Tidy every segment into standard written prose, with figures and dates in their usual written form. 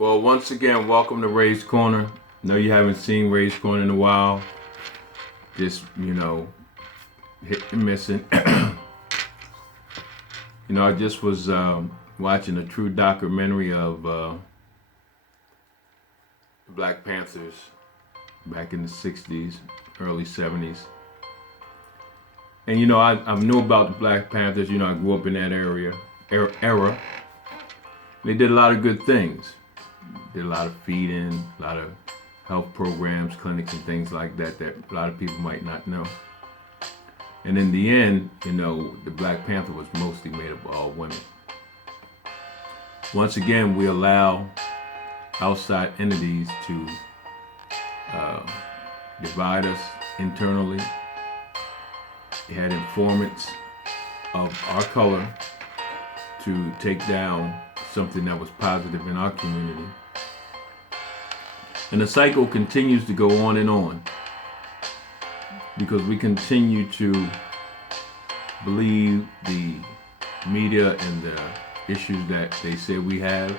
Well, once again, welcome to Ray's Corner. No, you haven't seen Ray's Corner in a while. Just, hit and missing. I just was watching a true documentary of the Black Panthers back in the 60s, early 70s. And, I knew about the Black Panthers. I grew up in that era. They did a lot of good things. Did a lot of feeding, a lot of health programs, clinics, and things like that a lot of people might not know. And in the end, the Black Panther was mostly made up of all women. Once again, we allow outside entities to divide us internally. They had informants of our color to take down something that was positive in our community. And the cycle continues to go on because we continue to believe the media and the issues that they say we have.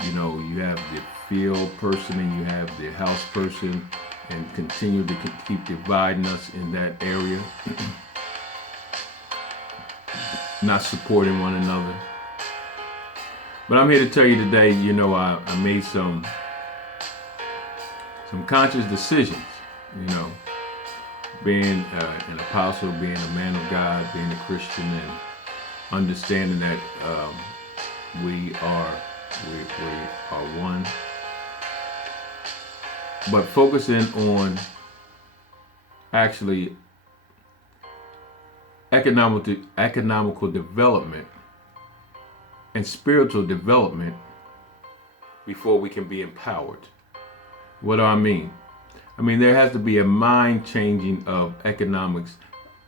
You have the field person and you have the house person, and continue to keep dividing us in that area, not supporting one another. But I'm here to tell you today, I made some conscious decisions, being an apostle, being a man of God, being a Christian, and understanding that we are one. But focusing on actually economical development and spiritual development before we can be empowered. What do I mean? I mean, there has to be a mind changing of economics,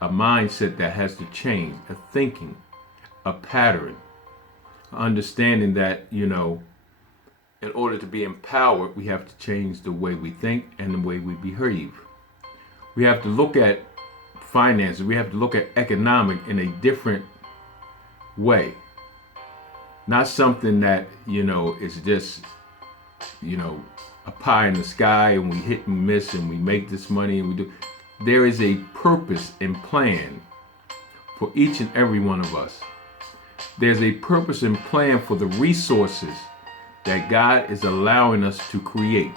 a mindset that has to change, a thinking, a pattern, understanding that, in order to be empowered, we have to change the way we think and the way we behave. We have to look at finances, we have to look at economic in a different way. Not something that, is just, a pie in the sky and we hit and miss and we make this money and we do. There is a purpose and plan for each and every one of us. There's a purpose and plan for the resources that God is allowing us to create.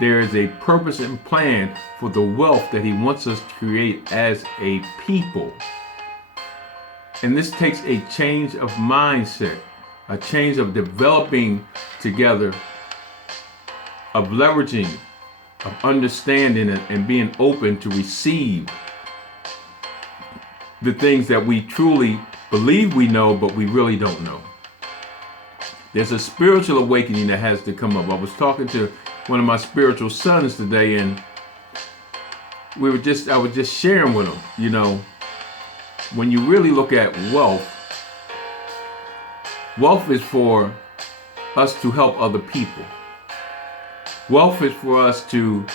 There is a purpose and plan for the wealth that He wants us to create as a people. And this takes a change of mindset, a change of developing together, of leveraging, of understanding and being open to receive the things that we truly believe we know, but we really don't know. There's a spiritual awakening that has to come up. I was talking to one of my spiritual sons today, and I was just sharing with him, when you really look at wealth is for us to help other people. Wealth is for us to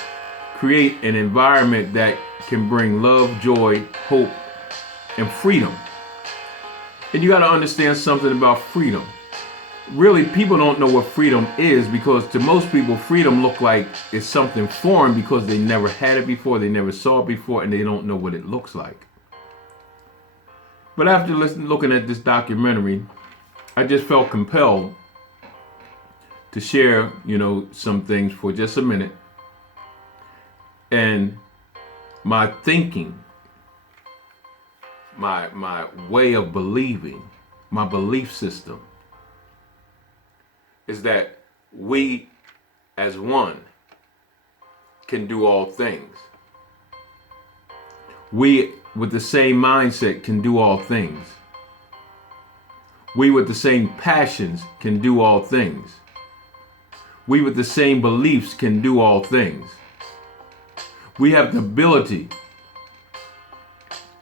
create an environment that can bring love, joy, hope, and freedom. And you got to understand something about freedom. Really, people don't know what freedom is, because to most people, freedom look like it's something foreign because they never had it before, they never saw it before, and they don't know what it looks like. But after looking at this documentary, I just felt compelled to share, some things for just a minute. And my thinking, my way of believing, my belief system is that we as one can do all things. We with the same mindset can do all things. We with the same passions can do all things. We with the same beliefs can do all things. We have the ability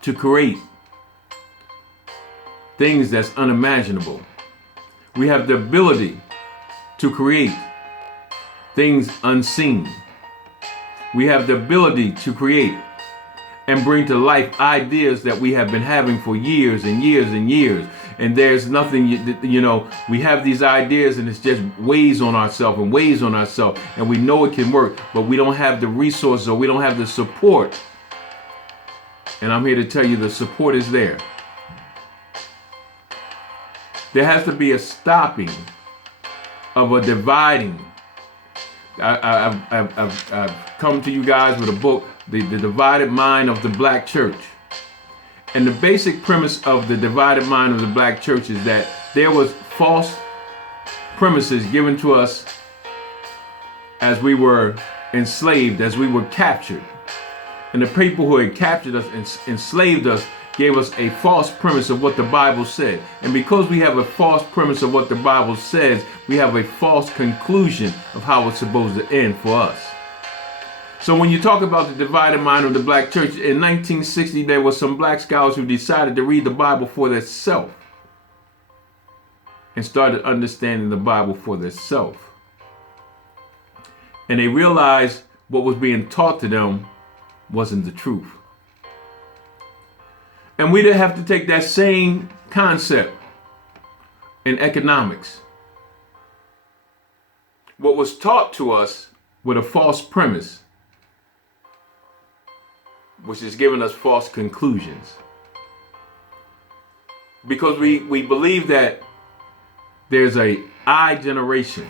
to create things that's unimaginable. We have the ability to create things unseen. We have the ability to create and bring to life ideas that we have been having for years and years and years. and there's nothing, we have these ideas and it's just weighs on ourselves and weighs on ourselves, and we know it can work, but we don't have the resources or we don't have the support. And I'm here to tell you the support is there. There has to be a stopping of a dividing. I've come to you guys with a book, The Divided Mind of the Black Church. And the basic premise of the divided mind of the black church is that there was false premises given to us as we were enslaved, as we were captured. And the people who had captured us and enslaved us gave us a false premise of what the Bible said. And because we have a false premise of what the Bible says, we have a false conclusion of how it's supposed to end for us. So when you talk about the divided mind of the black church, in 1960, there were some black scholars who decided to read the Bible for themselves and started understanding the Bible for themselves. And they realized what was being taught to them wasn't the truth. And we didn't have to take that same concept in economics. What was taught to us with a false premise, which is giving us false conclusions. Because we believe that there's a I generation,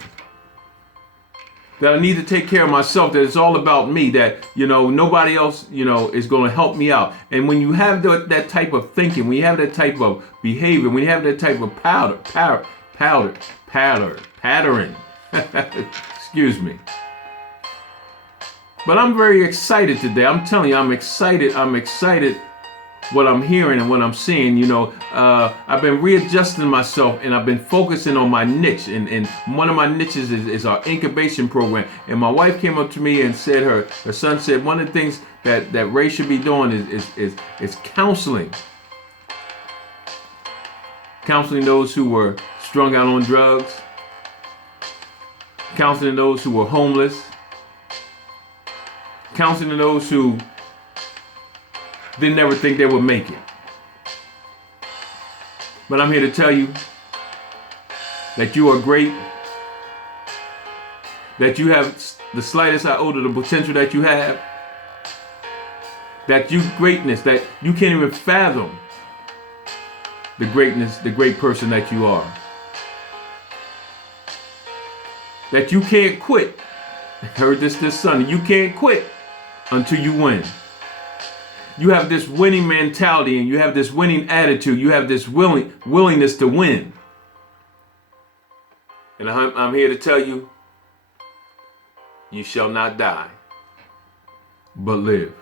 that I need to take care of myself, that it's all about me, that, nobody else, is going to help me out. And when you have that type of thinking, when you have that type of behavior, when you have that type of pattern, excuse me. But I'm very excited today. I'm telling you, I'm excited. I'm excited what I'm hearing and what I'm seeing. I've been readjusting myself and I've been focusing on my niche. And one of my niches is our incubation program. And my wife came up to me and said her son said one of the things that Ray should be doing is counseling. Counseling those who were strung out on drugs. Counseling those who were homeless. Counseling those who didn't ever think they would make it. But I'm here to tell you that you are great, that you have the slightest iota of the potential that you have, that you greatness, that you can't even fathom the greatness, the great person that you are. That you can't quit. I heard this Sunday. You can't quit until you win. You have this winning mentality and you have this winning attitude. You have this willingness to win. And I'm here to tell you, you shall not die, but live.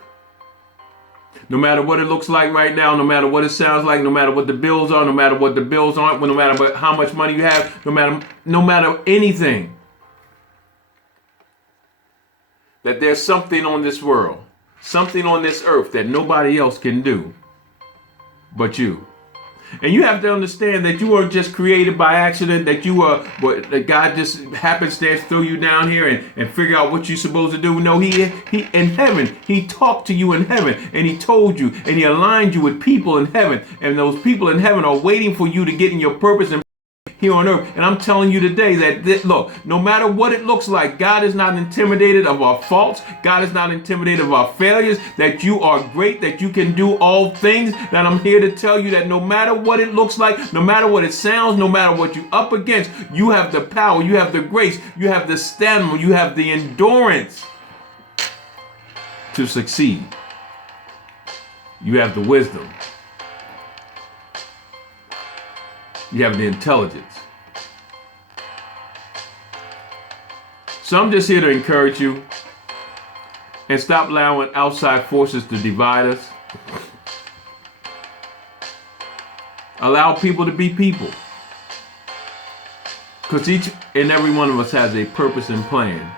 No matter what it looks like right now, no matter what it sounds like, no matter what the bills are, no matter what the bills aren't, no matter how much money you have, no matter anything. That there's something on this world, something on this earth that nobody else can do but you. And you have to understand that you weren't just created by accident, that that God just happenstance threw you down here and figure out what you're supposed to do. No, he in heaven, he talked to you in heaven and he told you and he aligned you with people in heaven. And those people in heaven are waiting for you to get in your purpose and here on earth. And I'm telling you today that look, no matter what it looks like, God is not intimidated of our faults. God is not intimidated of our failures, that you are great, that you can do all things. That I'm here to tell you that no matter what it looks like, no matter what it sounds, no matter what you're up against, you have the power, you have the grace, you have the stamina, you have the endurance to succeed. You have the wisdom. You have the intelligence. So I'm just here to encourage you and stop allowing outside forces to divide us. Allow people to be people. Because each and every one of us has a purpose and plan.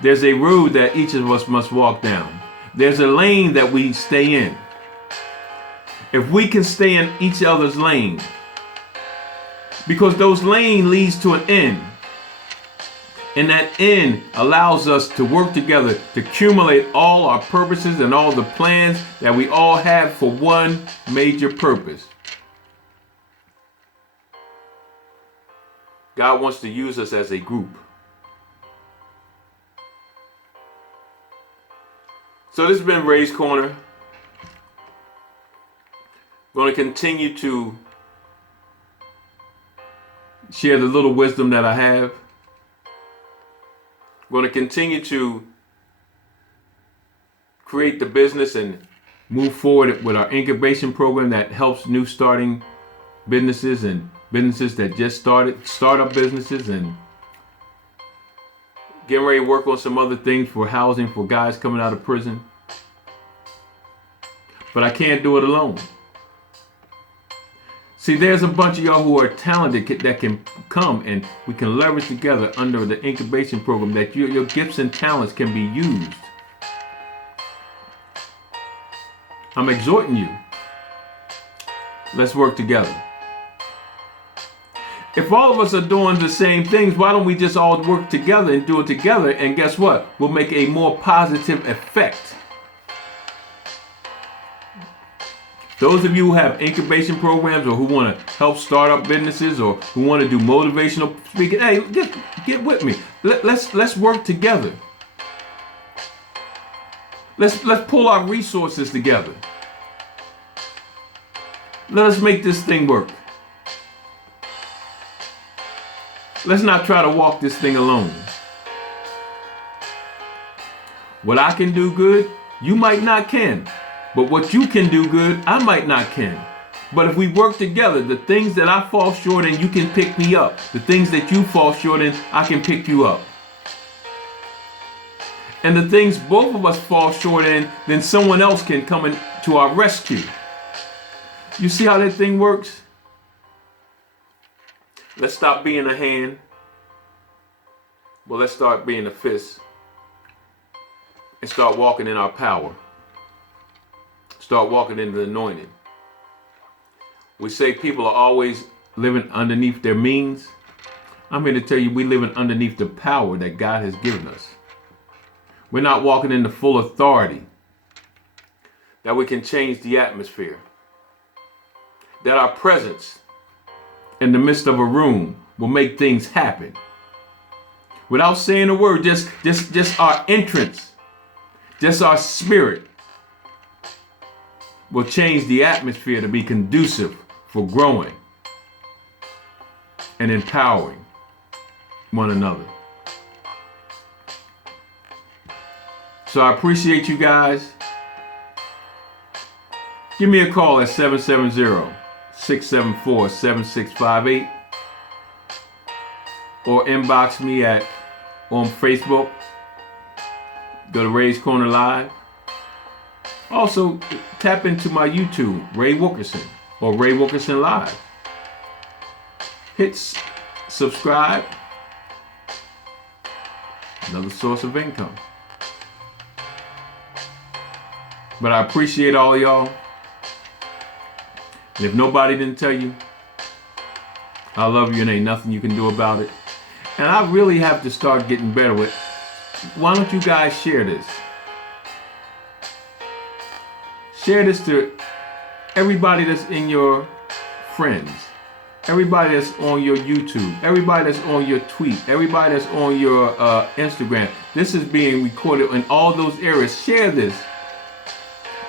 There's a road that each of us must walk down. There's a lane that we stay in. If we can stay in each other's lane, because those lanes leads to an end. And that end allows us to work together to accumulate all our purposes and all the plans that we all have for one major purpose. God wants to use us as a group. So this has been Ray's Corner. I'm going to continue to share the little wisdom that I have. I'm going to continue to create the business and move forward with our incubation program that helps new starting businesses and businesses that just started, startup businesses, and getting ready to work on some other things for housing for guys coming out of prison. But I can't do it alone. See, there's a bunch of y'all who are talented that can come and we can leverage together under the incubation program, that your gifts and talents can be used. I'm exhorting you. Let's work together. If all of us are doing the same things, why don't we just all work together and do it together? And guess what? We'll make a more positive effect. Those of you who have incubation programs or who want to help start up businesses or who want to do motivational speaking, hey, just get with me. Let's work together. Let's pull our resources together. Let us make this thing work. Let's not try to walk this thing alone. What I can do good, you might not can. But what you can do good, I might not can. But if we work together, the things that I fall short in, you can pick me up. The things that you fall short in, I can pick you up. And the things both of us fall short in, then someone else can come in to our rescue. You see how that thing works? Let's stop being a hand. Well, let's start being a fist. And start walking in our power. Start walking in the anointing. We say people are always living underneath their means. I'm here to tell you we're living underneath the power that God has given us. We're not walking in the full authority that we can change the atmosphere. That our presence in the midst of a room will make things happen. Without saying a word, just our entrance, just our spirit will change the atmosphere to be conducive for growing and empowering one another. So I appreciate you guys. Give me a call at 770-674-7658 or inbox me on Facebook. Go to Ray's Corner Live. Also, tap into my YouTube, Ray Wilkerson, or Ray Wilkerson Live. Hit subscribe. Another source of income. But I appreciate all y'all. And if nobody didn't tell you, I love you and ain't nothing you can do about it. And I really have to start getting better with, why don't you guys share this? Share this to everybody that's in your friends, everybody that's on your YouTube, everybody that's on your tweet, everybody that's on your Instagram. This is being recorded in all those areas. Share this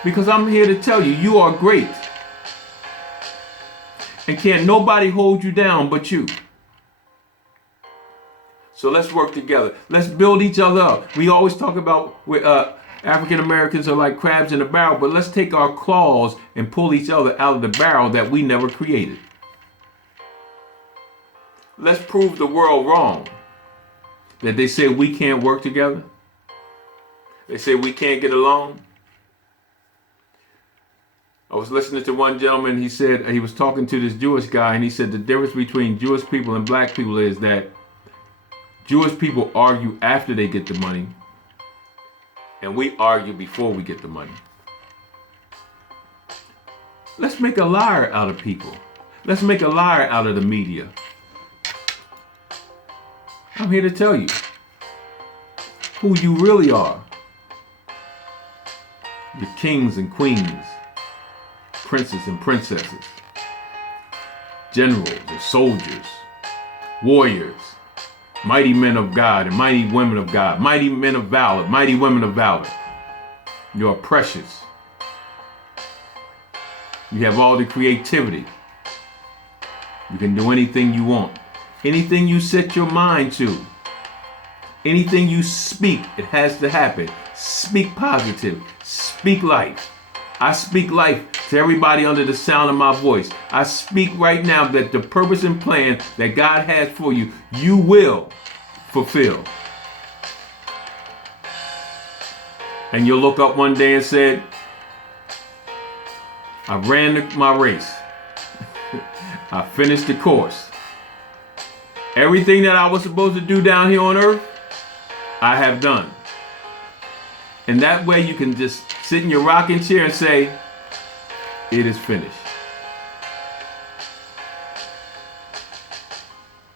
because I'm here to tell you, you are great. And can't nobody hold you down but you. So let's work together. Let's build each other up. We always talk about African Americans are like crabs in a barrel, but let's take our claws and pull each other out of the barrel that we never created. Let's prove the world wrong. That they say we can't work together. They say we can't get along. I was listening to one gentleman, he said, he was talking to this Jewish guy, and he said the difference between Jewish people and black people is that Jewish people argue after they get the money, and we argue before we get the money. Let's make a liar out of people. Let's make a liar out of the media. I'm here to tell you who you really are. You're kings and queens, princes and princesses, generals and soldiers, warriors, mighty men of God and mighty women of God, mighty men of valor, mighty women of valor. You are precious. You have all the creativity. You can do anything you want. Anything you set your mind to. Anything you speak, it has to happen. Speak positive. Speak life. I speak life to everybody under the sound of my voice. I speak right now that the purpose and plan that God has for you, you will fulfill. And you'll look up one day and say, I ran my race. I finished the course. Everything that I was supposed to do down here on earth, I have done. And that way you can just sit in your rocking chair and say, it is finished.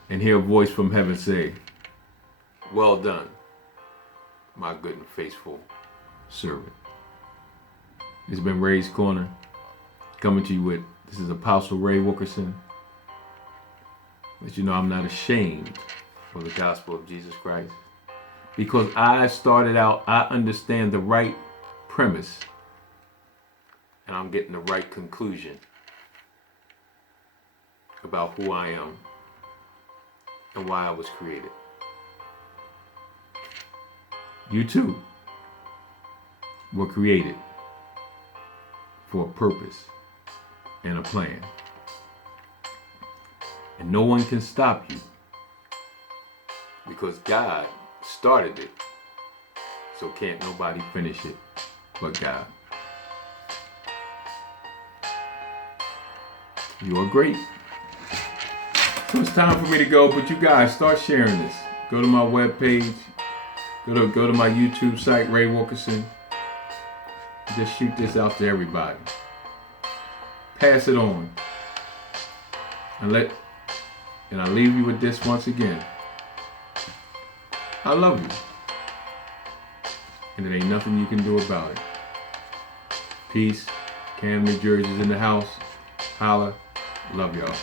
And hear a voice from heaven say, well done, my good and faithful servant. It's been Ray's Corner, coming to you with, this is Apostle Ray Wilkerson. But you know, I'm not ashamed for the gospel of Jesus Christ. Because I started out, I understand the right premise. And I'm getting the right conclusion about who I am and why I was created. You too were created for a purpose and a plan. And no one can stop you because God started it. So can't nobody finish it but God. You are great. So it's time for me to go, but you guys start sharing this. Go to my webpage. Go to my YouTube site, Ray Wilkerson. Just shoot this out to everybody. Pass it on. And I leave you with this once again. I love you. And there ain't nothing you can do about it. Peace. Cam, New Jersey's in the house. Holla. Love y'all.